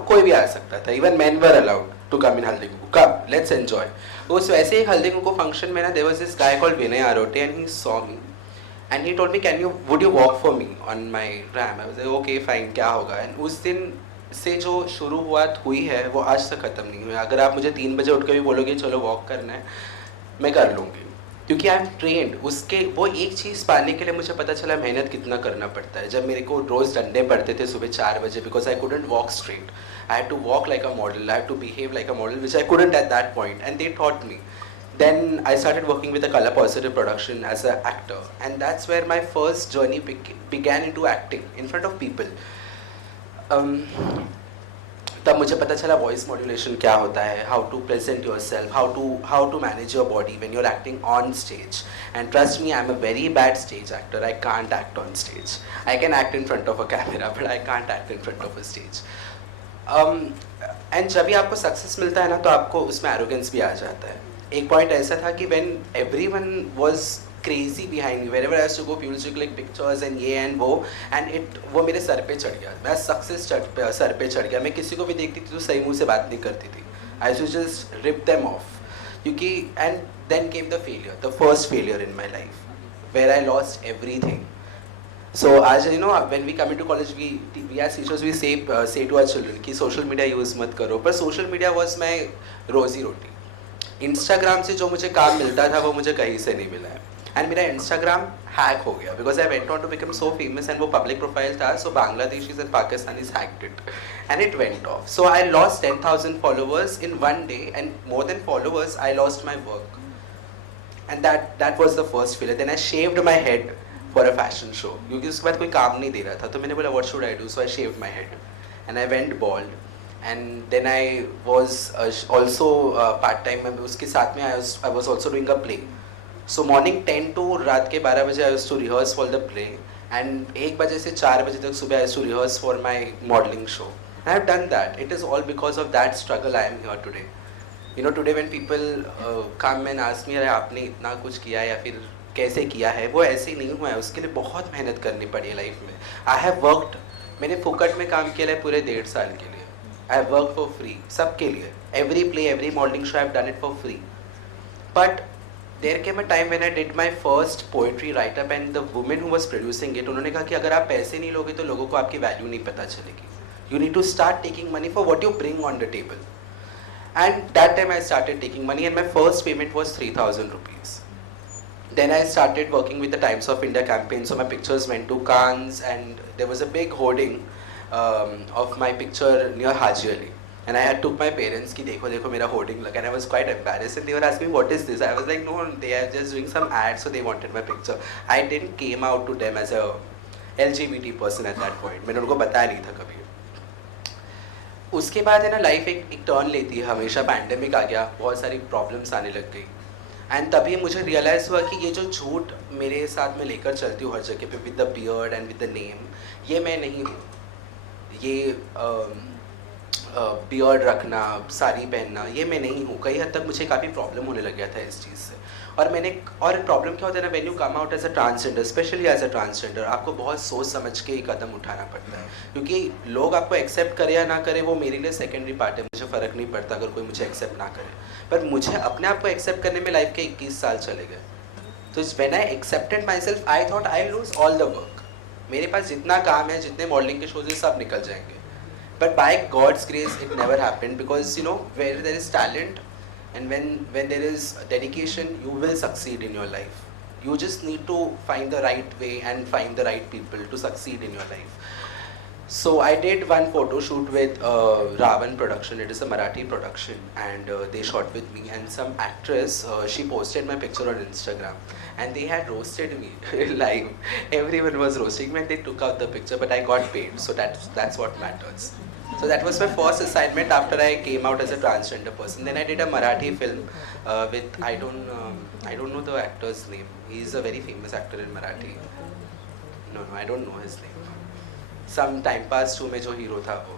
कोई भी आ सकता था, even man were allowed to come in haldi kunku, come let's enjoy. उस वैसे एक हल्दी कुंकू फंक्शन में ना, there was this guy called Vinay Arote and he saw me and he told me would you walk for me on my ramp. I was like okay fine, क्या होगा. And उस दिन से जो शुरुआत हुई है वो आज तक ख़त्म नहीं हुई. अगर आप मुझे 3 बजे उठ के भी बोलोगे चलो वॉक करना है, मैं कर लूँगी, क्योंकि आई एम ट्रेंड. उसके वो एक चीज़ पाने के लिए मुझे पता चला मेहनत कितना करना पड़ता है. जब मेरे को रोज़ डंडे पड़ते थे सुबह 4 बजे, because I couldn't walk straight, I had to walk like a model, I had to behave like a model, which I couldn't at that point, and they taught me. Then I started working with a Color Positive production as an actor, and that's where my first journey began into acting in front of people. तब मुझे पता चला voice modulation क्या होता है, how to present yourself, how to manage your body when you are acting on stage. And trust me, I am a very bad stage actor. I can't act on stage. I can act in front of a camera, but I can't act in front of a stage. And जब भी आपको success मिलता है ना, तो आपको उसमें arrogance भी आ जाता है. एक पॉइंट ऐसा था कि when everyone was crazy behind me, wherever I used to go, people used to click pictures and ये and वो, and वो मेरे सर पे चढ़ गया. मैं सक्सेस सर पे चढ़ गया. मैं किसी को भी देखती थी तो सही मुंह से बात नहीं करती थी. I used to just rip them off, क्योंकि and then came the failure, the first failure in my life, where I lost everything. So आज when we come into college, we as teachers we say to our children कि social media use मत करो, पर social media was my रोजी रोटी. Instagram से जो मुझे काम मिलता था वो मुझे कहीं से नहीं मिला है. एंड मेरा इंस्टाग्राम हैक हो गया because I went on to become so famous, and वो पब्लिक प्रोफाइल था, so Bangladeshis and Pakistanis hacked it and it went off. So I lost 10,000 followers in one day, and more than followers I lost my work, and that was the first failure. Then I shaved my head for a fashion show, क्योंकि उसके बाद कोई काम नहीं दे रहा था, तो मैंने बोला what should I do, so I shaved my head and I went bald. And then I was also part-time, उसके साथ में I was also doing a play. So morning 10 to रात के 12 बजे I used to rehearse for the play, and 1 बजे से 4 बजे तक सुबह I used to rehearse for my modeling show. I have done that. It is all because of that struggle I am here today. Today when people come and ask me, अरे आपने इतना कुछ किया है या फिर कैसे किया है, वो ऐसे ही नहीं हुआ है. उसके लिए बहुत मेहनत करनी पड़ी है लाइफ में. I have worked, मैंने फुकट में काम किया है पूरे 1.5 साल के लिए. I have worked for free, सबके लिए. Every play, every modeling show I have done it for free. But there came a time when I did my first poetry write-up, and the woman who was producing it, उन्होंने कहा कि अगर आप पैसे नहीं लोगे तो लोगों को आपकी वैल्यू नहीं पता चलेगी. You need to start taking money for what you bring on the table. And that time I started taking money, and my first payment was 3,000 rupees. Then I started working with the Times of India campaign, so my pictures went to Cannes, and there was a big hoarding of my picture near Haji Ali, and I had took my parents कि देखो मेरा hoarding लगा, and I was quite embarrassed, and they were asking me what is this. I was like no, they are just doing some ads, so they wanted my picture. I didn't came out to them as a LGBT person at that point. मैंने उनको बताया नहीं था कभी. उसके बाद है ना लाइफ एक टर्न लेती है हमेशा. पैंडेमिक आ गया, बहुत सारी प्रॉब्लम्स आने लग गई एंड तभी मुझे रियलाइज़ हुआ कि ये जो झूठ मेरे साथ में लेकर चलती हूँ हर जगह पे with the beard and with the name, ये मैं नहीं हूँ. ये बियर्ड रखना, साड़ी पहनना, ये मैं नहीं हूँ. कई हद तक मुझे काफ़ी प्रॉब्लम होने लग गया था इस चीज़ से. और प्रॉब्लम क्या होता है ना, when you come out as a transgender, specially as a transgender, आपको बहुत सोच समझ के कदम उठाना पड़ता है. क्योंकि लोग आपको एक्सेप्ट करे या ना करे वो मेरे लिए सेकेंडरी पार्ट है. मुझे फ़र्क नहीं पड़ता अगर कोई मुझे एक्सेप्ट ना करे, पर मुझे अपने आप को एक्सेप्ट करने में लाइफ के 21 साल चले गए. तो when I accepted my self I thought I lose all the work. मेरे पास जितना काम है, जितने मॉडलिंग के शोज है, सब निकल जाएंगे. But by God's grace, it never happened because you know where there is talent and when there is dedication, you will succeed in your life. You just need to find the right way and find the right people to succeed in your life. So I did one photo shoot with Ravan Production. It is a Marathi production, and they shot with me. And some actress, she posted my picture on Instagram, and they had roasted me live. Everyone was roasting me, and they took out the picture, but I got paid, so that's what matters. So that was my first assignment after I came out as a transgender person. Then I did a Marathi film with I don't know the actor's name. He's a very famous actor in Marathi. No, I don't know his name. Some Time Pass 2 में जो hero था वो.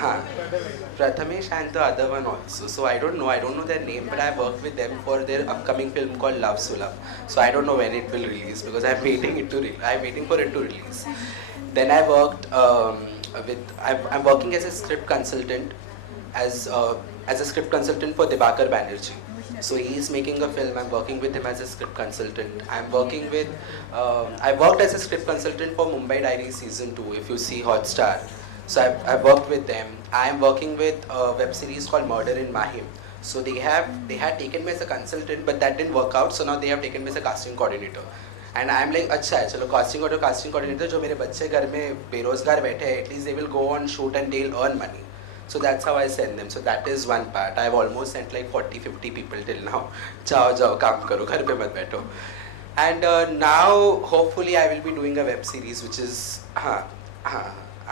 हाँ, Prathamesh and the other one also. So I don't know their name, but I worked with them for their upcoming film called Love Sulabh. So I don't know when it will release because I'm waiting for it to release. Then I worked I'm working as a script consultant as a script consultant for Dibakar Banerjee. So he is making a film. I'm working with him as a script consultant. I worked as a script consultant for Mumbai Diaries season 2. If you see Hotstar, so I've worked with them. I am working with a web series called Murder in Mahim. So they had taken me as a consultant, but that didn't work out. So now they have taken me as a casting coordinator. And I'm like, अच्छा है, चलो casting coordinator जो मेरे बच्चे घर में बेरोजगार बैठे हैं, at least they will go on shoot and they'll earn money. So that's how I send them. So that is one part. I've almost sent like 40-50 people till now. जाओ काम करो, घर पे मत बैठो. And now hopefully I will be doing a web series which is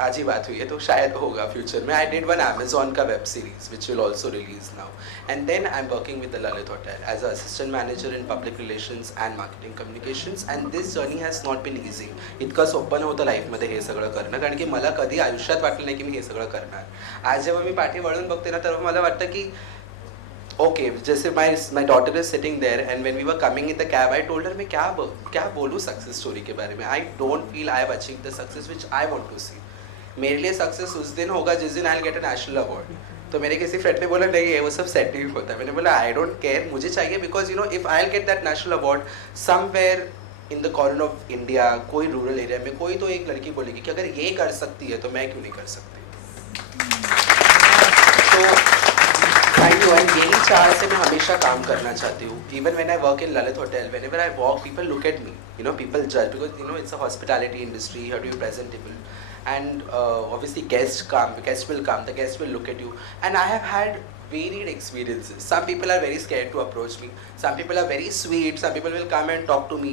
आज ही बात हुई है तो शायद होगा फ्यूचर में. I did one Amazon का web series which will also release now. And then I'm working with the Lalit Hotel as an assistant manager in public relations and marketing communications. And this journey has not been easy. इतकं सोपं नव्हतं लाईफमध्ये हे सगळं करणं, कारण की मला कधी आयुष्यात वाटलं नाही की मी हे सगळं करणार. आज जेव्हा मी पाठी वळून बघते ना तर मला वाटतं की ओके, जैसे my daughter is sitting there and when we were coming in the cab I told her मैं क्या बोलूँ सक्सेस स्टोरी के बारे में. I don't feel I have achieved the success which I want to see. मेरे लिए success उस दिन होगा जिस दिन I will get a national award. तो मैंने किसी फ्रेंड ने बोला नहीं, वो सब सेटिंग होता है. मैंने बोला आई डोंट केयर, मुझे चाहिए because you know if I will get that national award somewhere in the corner of India, कोई रूरल एरिया में कोई तो एक लड़की बोलेगी कि अगर ये कर सकती है तो मैं क्यों नहीं कर सकती. तो थैंक यू. एंड यही चाह से मैं हमेशा काम करना चाहती हूँ. Even when I work in Lalit hotel, whenever I walk people look at me, you know people जज because you know it's a hospitality industry, how do you presentable. And obviously guests will come, the guests will look at you. And I have had varied experiences. Some people are very scared to approach me. Some people are very sweet. Some people will come and talk to me.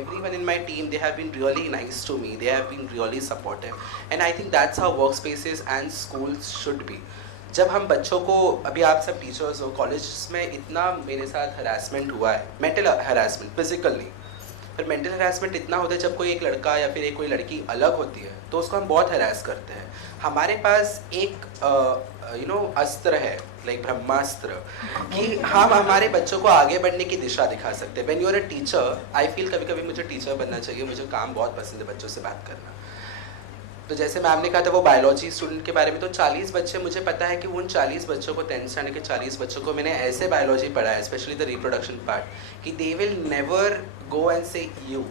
Everyone in my team, they have been really nice to me. They have been really supportive. And I think that's how workspaces and schools should be. जब हम बच्चों को, अभी आप सब teachers हो, college में इतना मेरे साथ हरासमेंट हुआ है, मेंटल हरासमेंट, फिजिकल नहीं, पर मेंटल हरासमेंट इतना होता है जब कोई एक लड़का या फिर कोई लड़की अलग होती है तो उसको हम बहुत हरास करते हैं. हमारे पास एक अस्त्र है, लाइक ब्रह्मास्त्र, कि हम हमारे बच्चों को आगे बढ़ने की दिशा दिखा सकते हैं. When you are a teacher, I feel कभी कभी मुझे टीचर बनना चाहिए. मुझे काम बहुत पसंद है बच्चों से बात करना. तो जैसे मैम ने कहा था वो बायोलॉजी स्टूडेंट के बारे में, तो 40 बच्चे, मुझे पता है कि उन 40 बच्चों को 10th स्टैंडर्ड के 40 बच्चों को मैंने ऐसे बायोलॉजी पढ़ाया, स्पेशली द रिप्रोडक्शन पार्ट, कि they will never go and say you,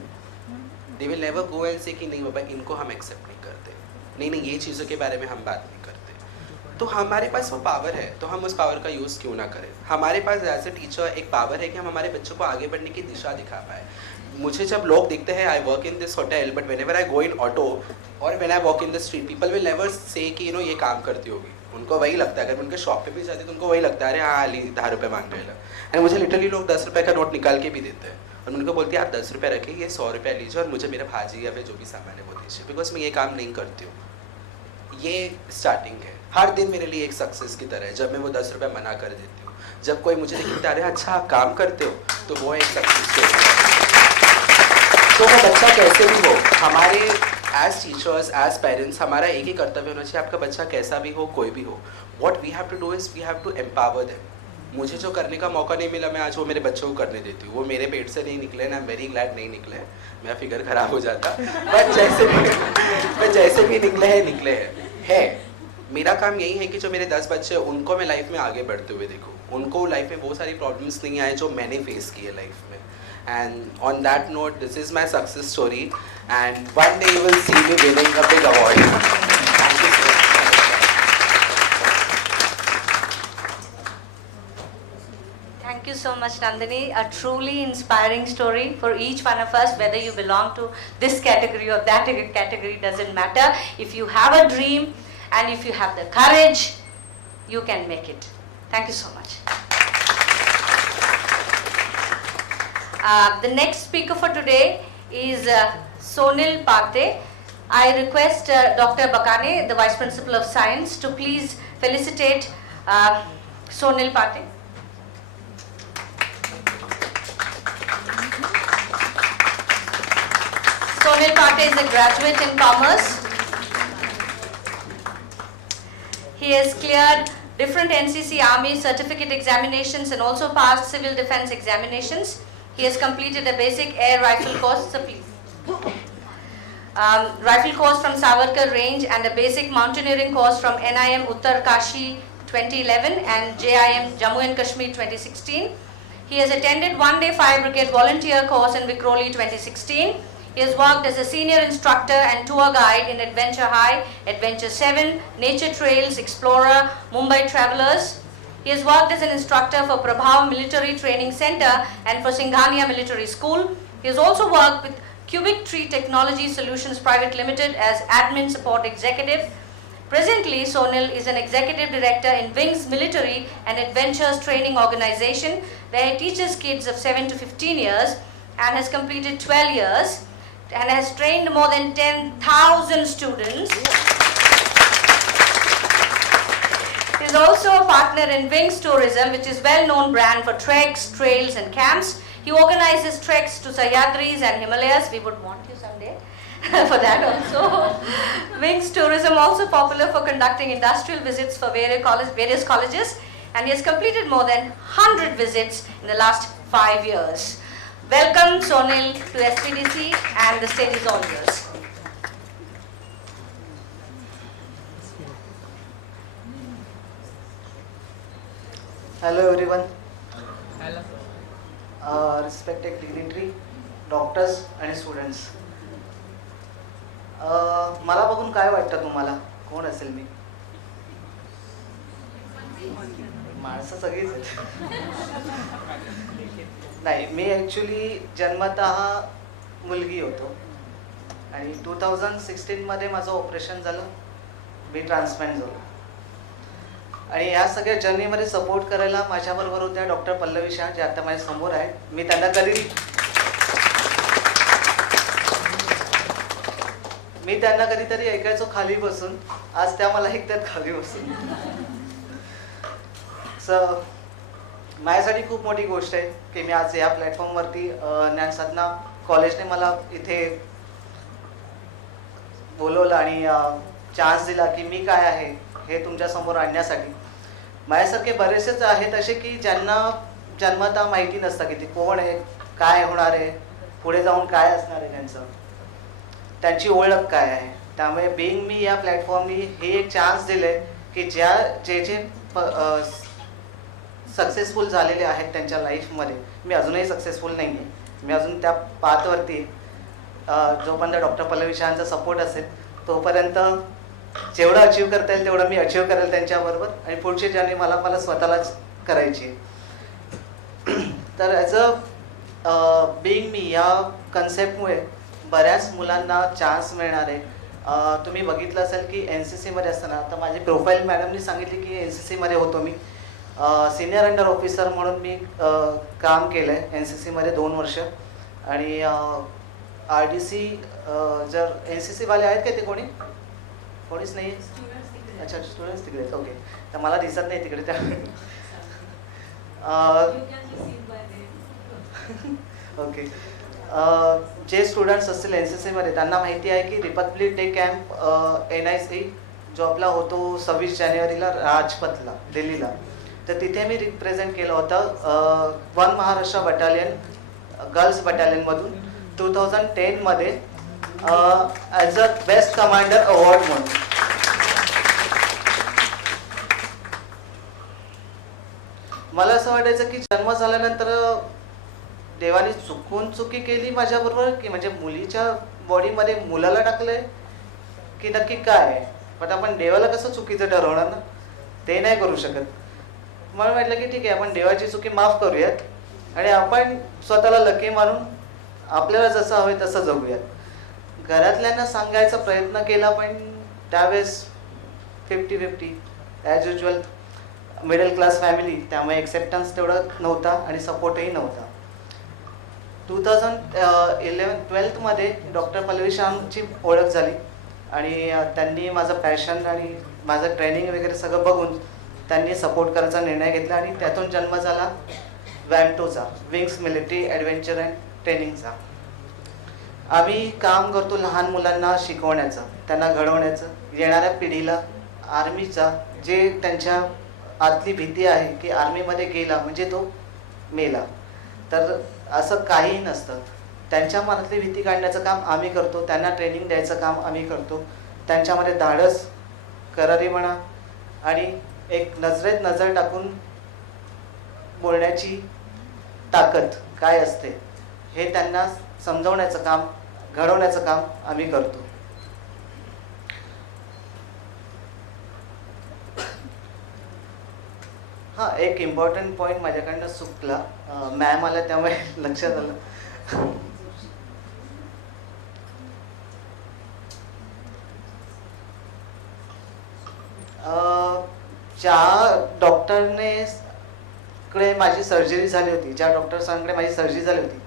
they will never go and say कि नहीं बाबा इनको हम एक्सेप्ट नहीं करते, नहीं ये चीज़ों के बारे में हम बात नहीं करते. तो हमारे पास वो पावर है, तो हम उस पावर का यूज़ क्यों ना करें. हमारे पास एज ए टीचर एक पावर है कि हम हमारे बच्चों को आगे बढ़ने की दिशा दिखा पाए. मुझे जब लोग दिखते हैं, I work in this hotel, but whenever I go in auto और when I walk in the street, people will never say कि ये काम करती होगी. उनको वही लगता है, अगर उनके शॉप पे भी जाते तो उनको वही लगता है, अरे हाँ अली 10 रुपये मांग रहे हैं. एंड मुझे लिटरली लोग 10 रुपये का नोट निकाल के भी देते हैं और मैं उनको बोलती आप 10 रुपये रखिए, ये 100 रुपये लीजिए और मुझे मेरा भाजी या फिर जो भी सामान है वो दीजिए, बिकॉज मैं ये काम नहीं करती हूँ। ये स्टार्टिंग है, हर दिन मेरे लिए एक सक्सेस की तरह है जब मैं वो 10 रुपये मना कर देती हूँ। जब कोई मुझे देखता है अच्छा आप काम करते हो, तो वो एक सक्सेस स्टोरी है। तो वो बच्चा कैसे भी हो, हमारे एज टीचर्स एज पेरेंट्स हमारा एक ही कर्तव्य होना चाहिए, आपका बच्चा कैसा भी हो, कोई भी हो, what we have to do is we have to empower them. मुझे जो करने का मौका नहीं मिला, मैं आज वो मेरे बच्चों को करने देती हूँ। वो मेरे पेट से नहीं निकले, ना वेरी ग्लैड नहीं निकले, मेरा फिगर खराब हो जाता, बट जैसे भी निकले हैं। मेरा काम यही है कि जो मेरे 10 बच्चे हैं उनको मैं लाइफ में आगे बढ़ते हुए देखूँ, उनको लाइफ में वो सारी प्रॉब्लम्स नहीं आए जो मैंने फेस की है लाइफ में। And on that note, this is my success story, and one day you will see me winning a big award. Thank you so much. Thank you so much, Nandini. A truly inspiring story for each one of us, whether you belong to this category or that category, doesn't matter. If you have a dream and if you have the courage, you can make it. Thank you so much. The next speaker for today is Sonil Pate. I request Dr. Bakane, the Vice Principal of Science, to please felicitate Sonil Pate. Sonil Pate is a graduate in Commerce. He has cleared different NCC Army certificate examinations and also passed civil defense examinations. He has completed a basic air rifle course, so please. Rifle course from Savarkar Range and a basic mountaineering course from NIM Uttarkashi 2011 and JIM Jammu and Kashmir 2016. He has attended one-day Fire Brigade volunteer course in Vikhroli 2016. He has worked as a senior instructor and tour guide in Adventure High, Adventure 7, Nature Trails, Explorer, Mumbai Travelers. He has worked as an instructor for Prabhav Military Training Center and for Singhania Military School. He has also worked with Cubic Tree Technology Solutions Private Limited as Admin Support Executive. Presently, Sonil is an Executive Director in Wings Military and Adventures Training Organization, where he teaches kids of 7 to 15 years and has completed 12 years and has trained more than 10,000 students. He is also a partner in Wings Tourism, which is a well-known brand for treks, trails and camps. He organizes treks to Sahyadris and Himalayas. We would want you someday for that also. Wings Tourism also popular for conducting industrial visits for various colleges, and he has completed more than 100 visits in the last 5 years. Welcome Sonil to SPDC, and the stage is all yours. Hello everyone. Hello. Respected dignitary, doctors and students. मला बघून काय वाटतं तुम्हाला? कोण असेल मी? माणसं सगळीच आहेत. नाही, मी ॲक्च्युली जन्मतः मुलगी होतो आणि 2016 मध्ये माझं ऑपरेशन झालं, मी ट्रान्सप्लांट झालो. आणि या सगळ्या जर्नीमध्ये सपोर्ट करायला माझ्याबरोबर होत्या डॉक्टर पल्लवी शाह, जे आता माझ्या समोर आहेत. मी त्यांना कधीतरी ऐकायचो खाली बसून, आज त्या मला ऐकतात खाली बसून. माझ्यासाठी खूप मोठी गोष्ट आहे की मी आज या प्लॅटफॉर्मवरती ज्ञानसाधना कॉलेजने मला इथे बोलवलं आणि चान्स दिला की मी काय आहे हे तुमच्या समोर आणण्यासाठी. माझ्यासारखे बरेचसेच आहेत असे की ज्यांना जन्मतः माहिती नसतं की ते कोण आहे, काय होणार आहे, पुढे जाऊन काय असणार आहे, त्यांची ओळख काय आहे. त्यामुळे बिंग मी या प्लॅटफॉर्मनी हे एक चान्स दिले की जे सक्सेसफुल झालेले आहेत त्यांच्या लाईफमध्ये. मी अजूनही सक्सेसफुल नाही आहे, मी अजून त्या पाथवरती. जोपर्यंत डॉक्टर पल्लवी शाहांचा सपोर्ट असेल तोपर्यंत जेवढं अचीव करता येईल तेवढं मी अचीव करेल त्यांच्याबरोबर, आणि पुढची जर्नी मला स्वतःलाच करायची. तर ॲज अ बिंग मी या कन्सेप्टमुळे बऱ्याच मुलांना चान्स मिळणार आहे. तुम्ही बघितलं असेल की NCC मध्ये असताना, आता माझी प्रोफाईल मॅडमनी सांगितली की NCC मध्ये होतो मी, सिनियर अंडर ऑफिसर म्हणून मी काम केलं आहे NCC मध्ये 2 वर्ष. आणि RDC जर NCC वाले आहेत का ते कोणीच नाही आहे? अच्छा, स्टुडंट्स तिकडे आहेत. ओके, तर मला दिसत नाही तिकडे त्या ओके. जे स्टुडंट्स असतील NCC मध्ये त्यांना माहिती आहे की रिपब्लिक डे कॅम्प NIC जॉबला होतो 26 जानेवारीला राजपथला दिल्लीला. तर तिथे मी रिप्रेझेंट केलं होतं वन महाराष्ट्र बटालियन गर्ल्स बटालियनमधून 2010 मध्ये as a best commander award म्हणून. मला असं वाटायचं की जन्म झाल्यानंतर देवाने चुकी केली माझ्याबरोबर, की म्हणजे मुलीच्या बॉडीमध्ये मुलाला टाकलंय, की नक्की काय आहे. पण आपण देवाला कसं चुकीचं ठरवणार ना, ते नाही करू शकत. मला वाटलं की ठीक आहे, आपण देवाची चुकी माफ करूयात आणि आपण स्वतःला लकी मानून आपल्याला जसं हवं तसं जगूयात. घरातल्यांना सांगायचा प्रयत्न केला, पण त्यावेळेस 50-50 as usual middle class family, त्यामुळे एक्सेप्टन्स तेवढं नव्हता आणि सपोर्टही नव्हता. 2011-12 मध्ये डॉक्टर पल्लवी श्यामची ओळख झाली आणि त्यांनी माझं पॅशन आणि माझं ट्रेनिंग वगैरे सगळं बघून त्यांनी सपोर्ट करायचा निर्णय घेतला आणि त्यातून जन्म झाला वॅम्टोचा, विंग्स मिलिटरी ॲडव्हेंचर अँड ट्रेनिंगचा. आम्ही काम करतो लहान मुलांना शिकवण्याचं, त्यांना घडवण्याचं, येणाऱ्या पिढीला आर्मीचा जे त्यांच्या आतली भीती आहे की आर्मीमध्ये गेला म्हणजे तो मेला, तर असं काहीही नसतं. त्यांच्या मनातली भीती काढण्याचं काम आम्ही करतो, त्यांना ट्रेनिंग द्यायचं काम आम्ही करतो. त्यांच्यामध्ये धाडस, करारीपणा आणि एक नजरेत नजर टाकून बोलण्याची ताकद काय असते हे त्यांना समजवण्याचं काम, घडवण्याचं काम आम्ही करतो. हां, एक इम्पॉर्टंट पॉईंट माझ्याकडनं चुकला, मॅम आला त्यामुळे लक्षात आलं. ज्या डॉक्टरने कडे माझी सर्जरी झाली होती, ज्या डॉक्टरसांकडे माझी सर्जरी झाली होती,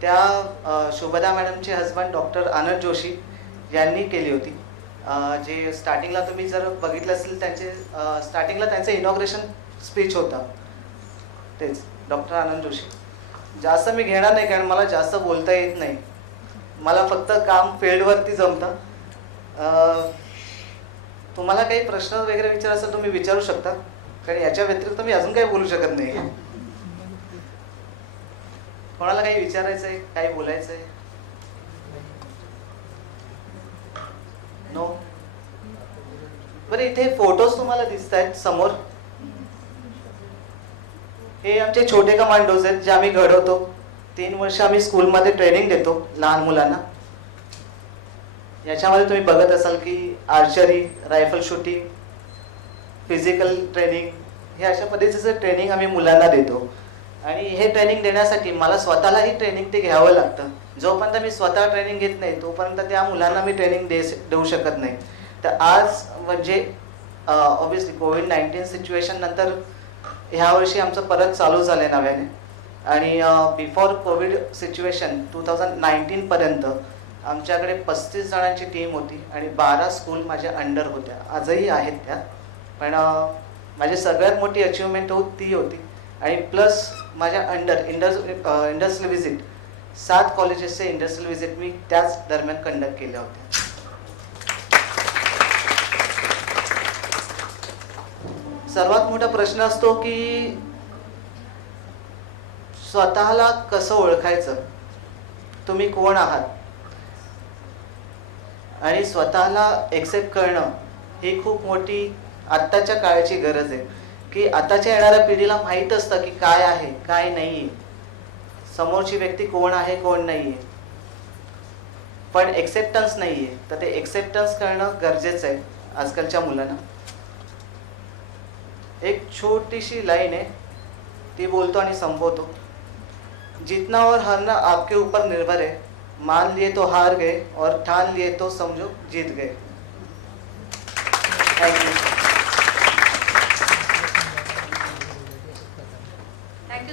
त्या शुभदा मॅडमचे हजबंड डॉक्टर आनंद जोशी यांनी केली होती. जे स्टार्टिंगला तुम्ही जर बघितलं असेल, त्यांचे स्टार्टिंगला त्यांचं इनॉग्रेशन स्पीच होता, तेच डॉक्टर आनंद जोशी. जास्त मी घेणार नाही कारण मला जास्त बोलता येत नाही, मला फक्त काम फील्डवरती जमतं. तुम्हाला काही प्रश्न वगैरे विचार असेल तुम्ही विचारू शकता, कारण याच्या व्यतिरिक्त मी अजून काही बोलू शकत नाही. कोणाला काही विचारायचं आहे, काही बोलायचं आहे? नो? बरं, इथे फोटोज तुम्हाला दिसत आहेत समोर, हे आमचे छोटे कमांडोज आहेत जे आम्ही घडवतो. 3 वर्ष आम्ही स्कूलमध्ये ट्रेनिंग देतो लहान मुलांना. याच्यामध्ये तुम्ही बघत असाल की archery, rifle shooting, physical training, हे अशा पद्धतीचं ट्रेनिंग आम्ही मुलांना देतो. आणि हे ट्रेनिंग देण्यासाठी मला स्वतःलाही ट्रेनिंग ते घ्यावं लागतं. जोपर्यंत मी स्वतः ट्रेनिंग घेत नाही तोपर्यंत त्या मुलांना मी ट्रेनिंग देऊ शकत नाही. तर आज म्हणजे ऑब्विसली कोविड-19 सिच्युएशन नंतर ह्या वर्षी आमचं परत चालू झालं आहे नव्याने. आणि बिफोर कोविड सिच्युएशन 2019 पर्यंत आमच्याकडे 35 जणांची टीम होती आणि 12 स्कूल माझ्या अंडर होत्या, आजही आहेत त्या. पण माझी सगळ्यात मोठी अचिव्हमेंट ती होती. आणि प्लस माझ्या अंडर इंडस्ट्रियल व्हिजिट 7 कॉलेजेसचे इंडस्ट्रियल व्हिजिट मी त्याच दरम्यान कंडक्ट केल्या होत्या. सर्वात मोठा प्रश्न असतो की स्वतःला कसं ओळखायचं, तुम्ही कोण आहात, आणि स्वतःला एक्सेप्ट करणं ही खूप मोठी आत्ताच्या काळाची गरज आहे. की आताच्या येणाऱ्या पिढीला माहीत असतं की काय आहे काय नाही आहे, समोरची व्यक्ती कोण आहे कोण नाही आहे, पण एक्सेप्टन्स नाही आहे. तर ते एक्सेप्टन्स करणं गरजेचं आहे आजकालच्या मुलांना. एक छोटीशी लाईन आहे, ती बोलतो आणि संपवतो. जितना और हारना आपके ऊपर निर्भर है, मान लिए तो हार गए और ठान लिए तो समझो जीत गए. Thank you.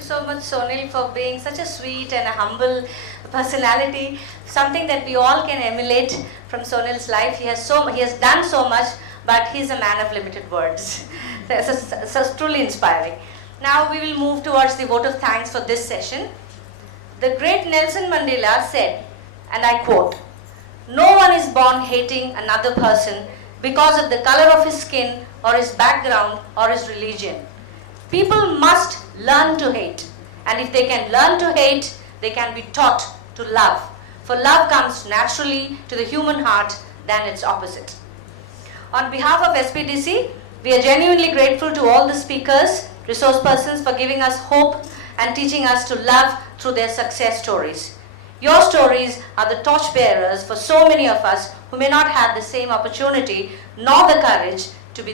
so much, Sonil, for being such a sweet and a humble personality. Something that we all can emulate from Sonil's life. He has done so much, but he's a man of limited words. So truly inspiring. Now we will move towards the vote of thanks for this session. The great Nelson Mandela said, and I quote, "No one is born hating another person because of the color of his skin or his background or his religion. People must learn to hate, and if they can learn to hate, they can be taught to love. For love comes naturally to the human heart than its opposite." On behalf of SPDC, we are genuinely grateful to all the speakers, resource persons for giving us hope and teaching us to love through their success stories. Your stories are the torch bearers for so many of us who may not have the same opportunity nor the courage to be their